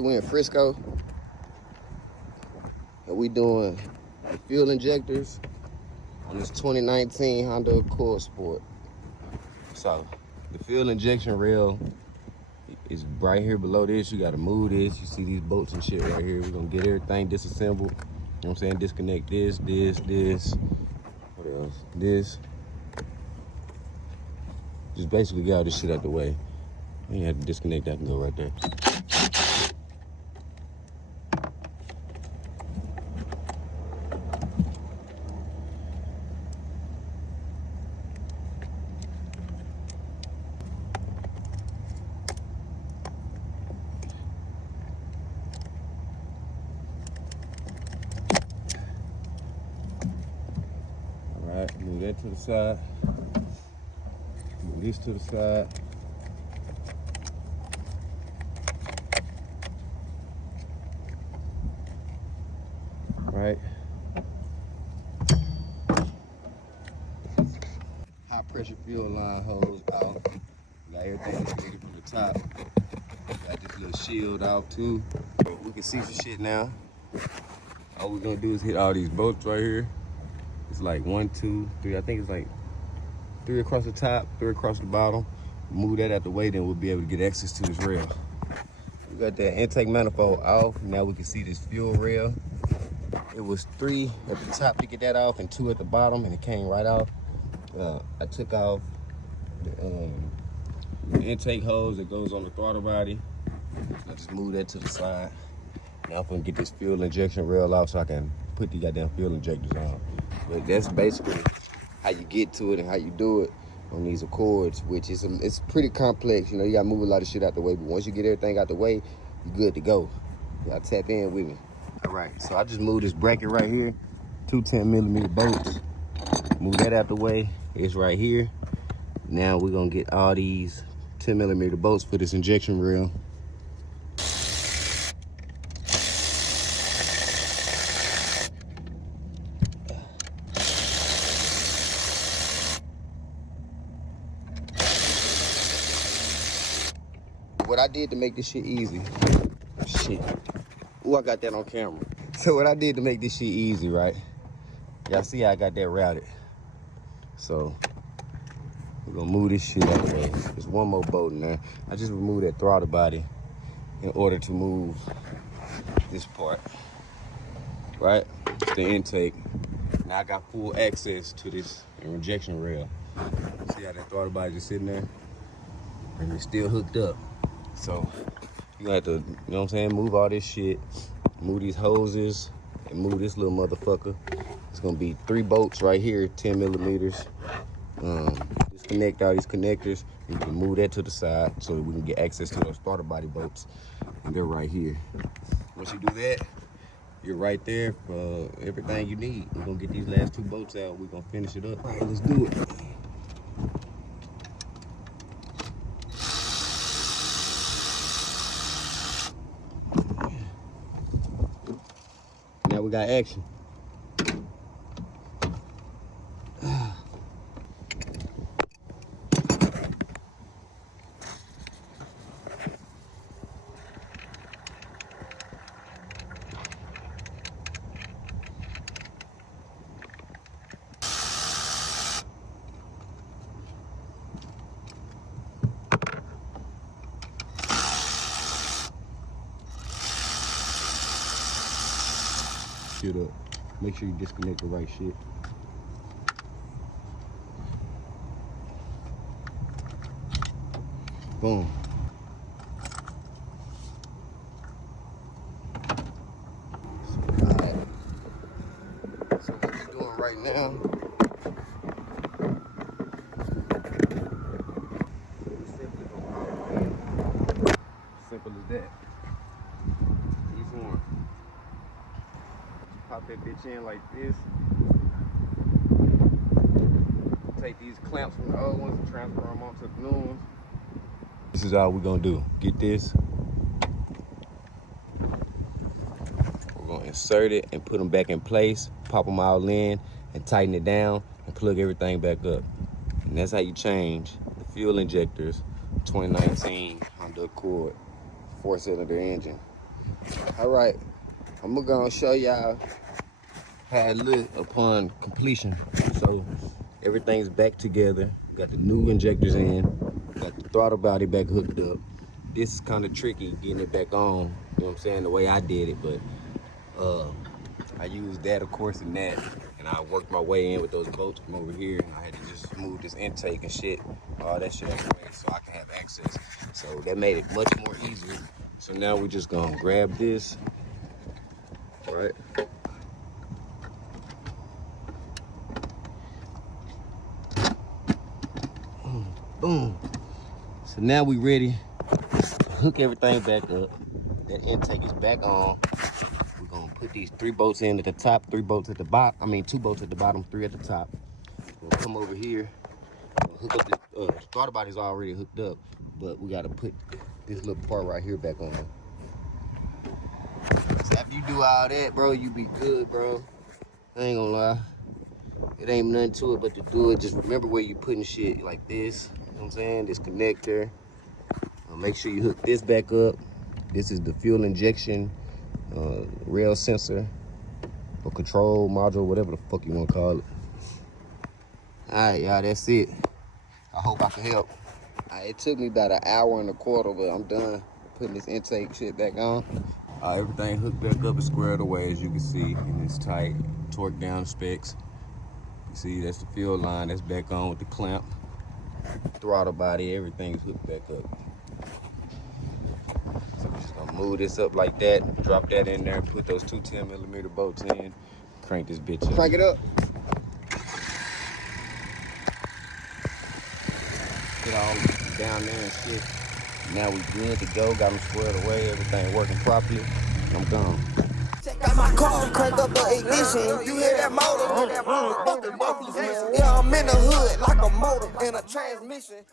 We in Frisco, and we doing the fuel injectors on this 2019 Honda Accord Sport. So the fuel injection rail is right here below this. You gotta move this. You see these bolts and shit right here. We're gonna get everything disassembled. You know what I'm saying? Disconnect this. What else? This. Just basically get all this shit out the way. And you have to disconnect that and go right there. Alright, move that to the side. Move this to the side. Right. High pressure fuel line hose out. Got everything disconnected from the top. Got this little shield out too. We can see some shit now. All we're gonna do is hit all these bolts right here. It's like 1, 2, 3. I think it's like 3 across the top, 3 across the bottom. Move that out the way, then we'll be able to get access to this rail. We got that intake manifold off. Now we can see this fuel rail. It was 3 at the top to get that off and 2 at the bottom, and it came right off. I took off the intake hose that goes on the throttle body. I just moved that to the side. Now I'm gonna get this fuel injection rail off so I can put the goddamn fuel injectors on. But that's basically how you get to it and how you do it on these Accords, which is it's pretty complex. You know, you gotta move a lot of shit out the way, but once you get everything out the way, you're good to go. You gotta tap in with me. All right, so I just moved this bracket right here, 2 10mm bolts. Move that out the way. It's right here. Now we're gonna get all these 10mm bolts for this injection rail. What I did to make this shit easy, Ooh, I got that on camera. So what I did to make this shit easy, right? Y'all see how I got that routed. So we're gonna move this shit out of the way. There's one more bolt in there. I just removed that throttle body in order to move this part, right? The intake. Now I got full access to this injection rail. See how that throttle body just sitting there? And it's still hooked up. So you have to, you know what I'm saying, move all this shit, move these hoses, and move this little motherfucker. It's gonna be 3 bolts right here, 10mm. Disconnect all these connectors. You can move that to the side so we can get access to those throttle body bolts. And they're right here. Once you do that, you're right there for everything you need. We're gonna get these last 2 bolts out. We're gonna finish it up. All right, let's do it. Now we got action. Shit up. Make sure you disconnect the right shit. Boom. Alright. So what we're doing right now, simple as that. Each one. Pop that bitch in like this. Take these clamps from the old ones and transfer them onto the new ones. This is all we're gonna do. Get this. We're gonna insert it and put them back in place, pop them all in and tighten it down and plug everything back up. And that's how you change the fuel injectors, 2019 Honda Accord 4-cylinder engine. All right, I'm gonna show y'all how it look upon completion. So everything's back together. We got the new injectors in. We got the throttle body back hooked up. This is kind of tricky getting it back on. You know what I'm saying? The way I did it, but I used that, of course, and that, and I worked my way in with those bolts from over here, and I had to just move this intake and shit, all that shit out of the way so I can have access. So that made it much more easier. So now we're just gonna grab this, right? Boom. So now we ready to hook everything back up. That intake is back on. We're gonna put these 3 bolts in at the top, 3 bolts at the bottom. I mean, 2 bolts at the bottom, 3 at the top. We'll come over here. We'll hook up this throttle body's already hooked up, but we gotta put this little part right here back on. So after you do all that, bro, you be good, bro. I ain't gonna lie. It ain't nothing to it but to do it. Just remember where you putting shit like this. You know what I'm saying? This connector. Make sure you hook this back up. This is the fuel injection rail sensor or control module, whatever the fuck you want to call it. All right, y'all, that's it. I hope I can help. It took me about 1.25 hours, but I'm done putting this intake shit back on. Everything hooked back up and squared away, as you can see, and it's tight. Torque down specs. You see, that's the fuel line. That's back on with the clamp. Throttle body, everything's hooked back up. So we're just gonna move this up like that, drop that in there, put those 2 10mm bolts in, crank this bitch up. Crank it up. Get all down there and shit. Now we good to go, got them squared away, everything working properly, and I'm gone. Got my car crank up the ignition. You hear that motor? Yeah, I'm in the hood like a motor in a transmission.